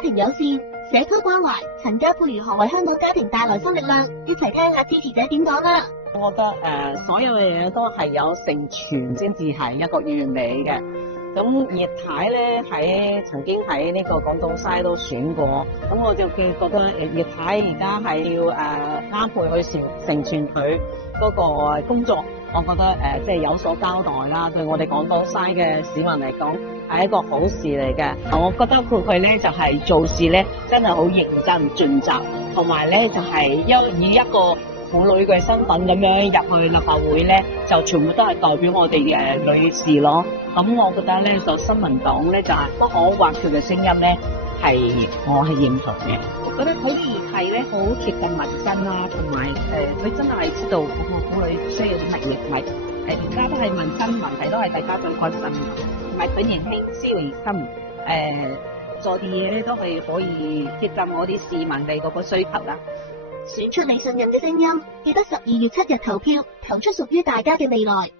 家庭友善、社區關懷。陳家佩如何為香港家庭帶來新力量？一齊聽下支持者點講啦！我覺得所有嘅嘢都係有成全先至係一個完美嘅。咁葉太咧曾經喺呢個廣東西都選過，咁我就覺得葉太而家係要啱配去成全佢嗰個工作，我覺得即係有所交代啦。對我哋廣東西嘅市民嚟講係一個好事嚟嘅。我覺得佢咧就係做事咧真係好認真盡責，同埋咧就係以一個婦女嘅身份咁樣入去立法會咧，就全部都係代表我哋嘅女士咯。咁我覺得咧，就新民黨咧就係不可或缺嘅聲音咧，我係認同嘅。我覺得佢議題咧好貼近民生啦，同埋佢真係知道婦女需要啲乜嘢，同埋而家都係民生問題都係大家最關心，同埋佢年輕思維深，做啲嘢咧都係可以貼近我啲市民嘅嗰個需求啦。選出你信任嘅聲音，記得12月7日投票，投出屬於大家嘅未來。